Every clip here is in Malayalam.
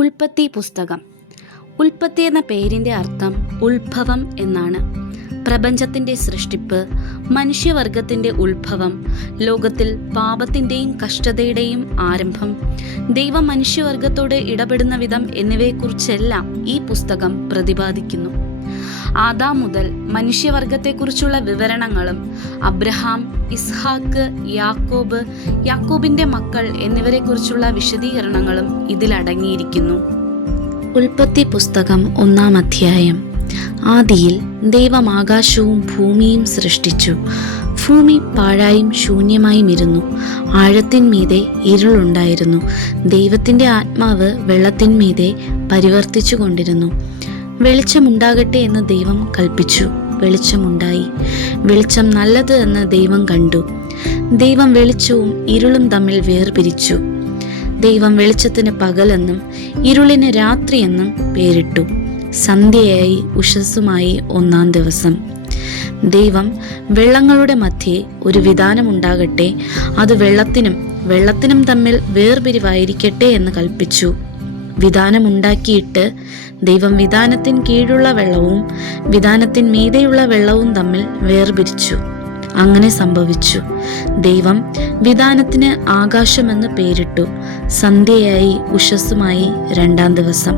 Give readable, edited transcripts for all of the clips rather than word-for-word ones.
ഉൽപ്പത്തി പുസ്തകം. ഉൽപ്പത്തി എന്ന പേരിൻ്റെ അർത്ഥം ഉത്ഭവം എന്നാണ്. പ്രപഞ്ചത്തിൻ്റെ സൃഷ്ടിപ്പ്, മനുഷ്യവർഗത്തിൻ്റെ ഉത്ഭവം, ലോകത്തിൽ പാപത്തിൻ്റെയും കഷ്ടതയുടെയും ആരംഭം, ദൈവം മനുഷ്യവർഗത്തോട് ഇടപെടുന്ന വിധം എന്നിവയെക്കുറിച്ചെല്ലാം ഈ പുസ്തകം പ്രതിപാദിക്കുന്നു. ആദാം മുതൽ മനുഷ്യവർഗത്തെക്കുറിച്ചുള്ള വിവരണങ്ങളും അബ്രഹാം, ഇസ്ഹാക്ക്, യാക്കോബിൻ്റെ മക്കൾ എന്നിവരെക്കുറിച്ചുള്ള വിശദീകരണങ്ങളും ഇതിലടങ്ങിയിരിക്കുന്നു. ഉൽപ്പത്തി പുസ്തകം 1-ാം അധ്യായം. ആദിയിൽ ദൈവം ആകാശവും ഭൂമിയും സൃഷ്ടിച്ചു. ഭൂമി പാഴായും ശൂന്യമായും ഇരുന്നു. ആഴത്തിന്മീതെ ഇരുളുണ്ടായിരുന്നു. ദൈവത്തിൻ്റെ ആത്മാവ് വെള്ളത്തിന്മീതെ പരിവർത്തിച്ചു കൊണ്ടിരുന്നു. വെളിച്ചമുണ്ടാകട്ടെ എന്ന് ദൈവം കൽപ്പിച്ചു. വെളിച്ചമുണ്ടായി. വെളിച്ചം നല്ലത് എന്ന് ദൈവം കണ്ടു. ദൈവം വെളിച്ചവും ഇരുളും തമ്മിൽ വേർപിരിച്ചു. ദൈവം വെളിച്ചത്തിന് പകലെന്നും ഇരുളിന് രാത്രിയെന്നും പേരിട്ടു. സന്ധ്യയായി ഉഷസ്സുമായി 1-ാം ദിവസം. ദൈവം വെള്ളങ്ങളുടെ മധ്യേ ഒരു വിധാനമുണ്ടാകട്ടെ, അത് വെള്ളത്തിനും തമ്മിൽ വേർപിരിവായിരിക്കട്ടെ എന്ന് കൽപ്പിച്ചു. വിധാനമുണ്ടാക്കിയിട്ട് ദൈവം വിധാനത്തിന് കീഴുള്ള വെള്ളവും വിധാനത്തിന് മീതെയുള്ള വെള്ളവും തമ്മിൽ വേർപിരിച്ചു. അങ്ങനെ സംഭവിച്ചു. ദൈവം വിധാനത്തിന് ആകാശമെന്ന് പേരിട്ടു. സന്ധ്യയായി ഉഷസ്സുമായി 2-ാം ദിവസം.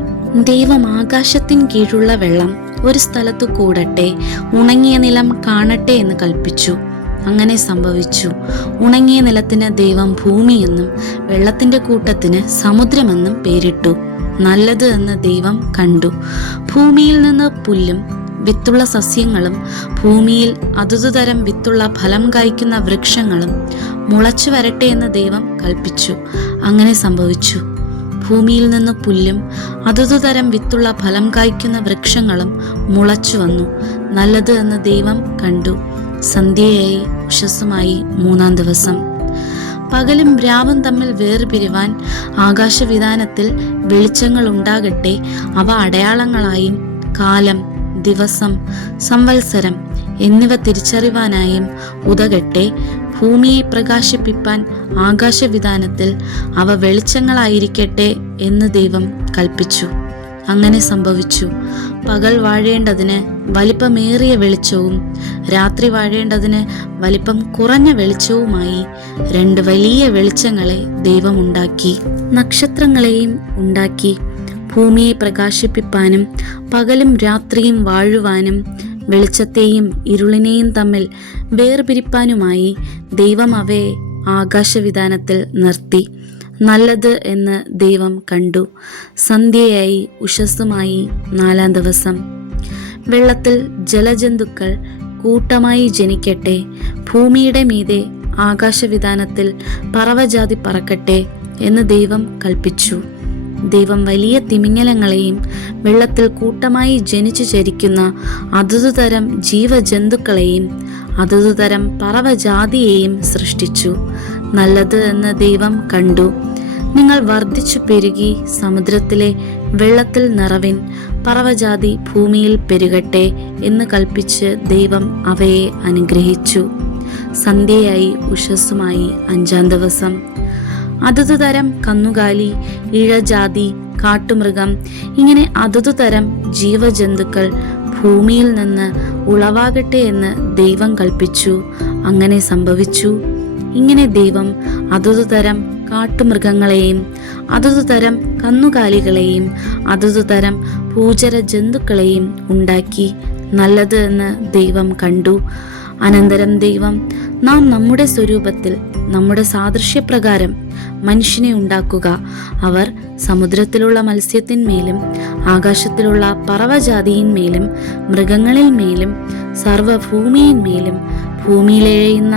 ദൈവം ആകാശത്തിന് കീഴുള്ള വെള്ളം ഒരു സ്ഥലത്തു കൂടട്ടെ, ഉണങ്ങിയ നിലം കാണട്ടെ എന്ന് കൽപ്പിച്ചു. അങ്ങനെ സംഭവിച്ചു. ഉണങ്ങിയ നിലത്തിന് ദൈവം ഭൂമിയെന്നും വെള്ളത്തിന്റെ കൂട്ടത്തിന് സമുദ്രമെന്നും പേരിട്ടു. നല്ലത് എന്ന് ദൈവം കണ്ടു. ഭൂമിയിൽ നിന്ന് പുല്ലും വിത്തുള്ള സസ്യങ്ങളും ഭൂമിയിൽ അതതുതരം വിത്തുള്ള ഫലം കായ്ക്കുന്ന വൃക്ഷങ്ങളും മുളച്ചു വരട്ടെ എന്ന് ദൈവം കൽപ്പിച്ചു. അങ്ങനെ സംഭവിച്ചു. ഭൂമിയിൽ നിന്ന് പുല്ലും അതതുതരം വിത്തുള്ള ഫലം കായ്ക്കുന്ന വൃക്ഷങ്ങളും മുളച്ചു വന്നു. നല്ലത് എന്ന് ദൈവം കണ്ടു. സന്ധ്യയായി ഉഷസ്സുമായി 3-ാം ദിവസം. പകലും രാവും തമ്മിൽ വേർപിരിവാൻ ആകാശവിധാനത്തിൽ വെളിച്ചങ്ങൾ ഉണ്ടാകട്ടെ. അവ അടയാളങ്ങളായും കാലം, ദിവസം, സംവത്സരം എന്നിവ തിരിച്ചറിവാനായും ഉതകട്ടെ. ഭൂമിയെ പ്രകാശിപ്പിപ്പാൻ ആകാശവിധാനത്തിൽ അവ വെളിച്ചങ്ങളായിരിക്കട്ടെ എന്ന് ദൈവം കൽപ്പിച്ചു. അങ്ങനെ സംഭവിച്ചു. പകൽ വാഴേണ്ടതിന് വലിപ്പമേറിയ വെളിച്ചവും രാത്രി വാഴേണ്ടതിന് വലിപ്പം കുറഞ്ഞ വെളിച്ചവുമായി 2 വലിയ വെളിച്ചങ്ങളെ ദൈവം ഉണ്ടാക്കി. നക്ഷത്രങ്ങളെയും ഉണ്ടാക്കി. ഭൂമിയെ പ്രകാശിപ്പിപ്പാനും പകലും രാത്രിയും വാഴുവാനും വെളിച്ചത്തെയും ഇരുളിനെയും തമ്മിൽ വേർപിരിപ്പാനുമായി ദൈവം അവയെ ആകാശവിധാനത്തിൽ നിർത്തി. നല്ലത് എന്ന് ദൈവം കണ്ടു. സന്ധ്യയായി ഉഷസ്സുമായി 4-ാം ദിവസം. വെള്ളത്തിൽ ജലജന്തുക്കൾ കൂട്ടമായി ജനിക്കട്ടെ. ഭൂമിയുടെ മീതെ ആകാശവിധാനത്തിൽ പറവജാതി പറക്കട്ടെ എന്ന് ദൈവം കൽപ്പിച്ചു. ദൈവം വലിയ തിമിംഗലങ്ങളെയും വെള്ളത്തിൽ കൂട്ടമായി ജനിച്ചു ചരിക്കുന്ന അതതുതരം ജീവജന്തുക്കളെയും അതതുതരം പറവജാതിയെയും സൃഷ്ടിച്ചു. നല്ലത് എന്ന് ദൈവം കണ്ടു. നിങ്ങൾ വർദ്ധിച്ചു പെരുകി സമുദ്രത്തിലെ വെള്ളത്തിൽ നിറവിൻ. പറവജാതി ഭൂമിയിൽ പെരുകട്ടെ എന്ന് കൽപ്പിച്ച് ദൈവം അവയെ അനുഗ്രഹിച്ചു. സന്ധ്യയായി ഉഷസ്സുമായി 5-ാം ദിവസം. അതതുതരം കന്നുകാലി, ഇഴജാതി, കാട്ടുമൃഗം ഇങ്ങനെ അതതുതരം ജീവജന്തുക്കൾ ഭൂമിയിൽ നിന്ന് ഉളവാകട്ടെ എന്ന് ദൈവം കൽപ്പിച്ചു. അങ്ങനെ സംഭവിച്ചു. ഇങ്ങനെ ദൈവം അതതുതരം കാട്ടുമൃഗങ്ങളെയും അതതുതരം കന്നുകാലികളെയും അതതുതരം ഭൂചര ജന്തുക്കളെയും ഉണ്ടാക്കി. നല്ലത് എന്ന് ദൈവം കണ്ടു. അനന്തരം ദൈവം, നാം നമ്മുടെ സ്വരൂപത്തിൽ നമ്മുടെ സാദൃശ്യപ്രകാരം മനുഷ്യനെ ഉണ്ടാക്കുക. അവർ സമുദ്രത്തിലുള്ള മത്സ്യത്തിന്മേലും ആകാശത്തിലുള്ള പറവജാതിയിന്മേലും മൃഗങ്ങളിന്മേലും സർവ്വഭൂമിയിന്മേലും ഭൂമിയിലെഴയുന്ന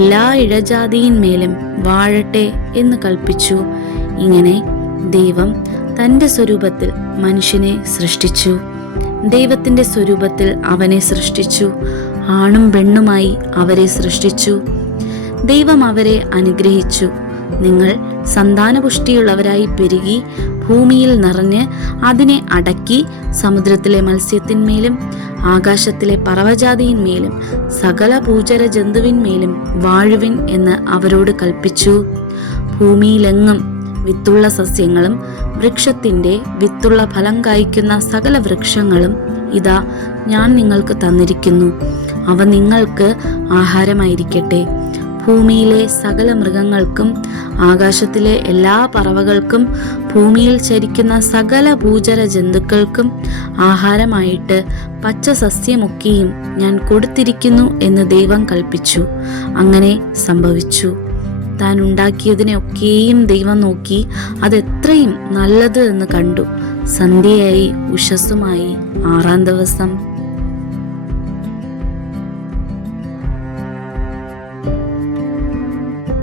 എല്ലാ ഇഴജാതിയിന്മേലും വാഴട്ടെ എന്ന് കൽപ്പിച്ചു. ഇങ്ങനെ ദൈവം തൻ്റെ സ്വരൂപത്തിൽ മനുഷ്യനെ സൃഷ്ടിച്ചു. ദൈവത്തിൻ്റെ സ്വരൂപത്തിൽ അവനെ സൃഷ്ടിച്ചു. ആണും പെണ്ണുമായി അവരെ സൃഷ്ടിച്ചു. ദൈവം അവരെ അനുഗ്രഹിച്ചു. നിങ്ങൾ സന്താനപുഷ്ടിയുള്ളവരായി പെരുകി ഭൂമിയിൽ നിറഞ്ഞ് അതിനെ അടക്കി സമുദ്രത്തിലെ മത്സ്യത്തിന്മേലും ആകാശത്തിലെ പറവജാതിയിന്മേലും സകല ഭൂചര ജന്തുവിന്മേലും വാഴുവിൻ എന്ന് അവരോട് കൽപ്പിച്ചു. ഭൂമിയിലെങ്ങും വിത്തുള്ള സസ്യങ്ങളും വൃക്ഷത്തിൻ്റെ വിത്തുള്ള ഫലം കായ്ക്കുന്ന സകല വൃക്ഷങ്ങളും ഇതാ ഞാൻ നിങ്ങൾക്ക് തന്നിരിക്കുന്നു. അവ നിങ്ങൾക്ക് ആഹാരമായിരിക്കട്ടെ. ഭൂമിയിലെ സകല മൃഗങ്ങൾക്കും ആകാശത്തിലെ എല്ലാ പറവകൾക്കും ഭൂമിയിൽ ചരിക്കുന്ന സകല ഭൂചര ജന്തുക്കൾക്കും ആഹാരമായിട്ട് പച്ച സസ്യമൊക്കെയും ഞാൻ കൊടുത്തിരിക്കുന്നു എന്ന് ദൈവം കൽപ്പിച്ചു. അങ്ങനെ സംഭവിച്ചു. താൻ ഉണ്ടാക്കിയതിനെയൊക്കെയും ദൈവം നോക്കി അതെത്രയും നല്ലത് എന്ന് കണ്ടു. സന്ധ്യയായി, ഉഷസ്സുമായി. 6-ാം ദിവസം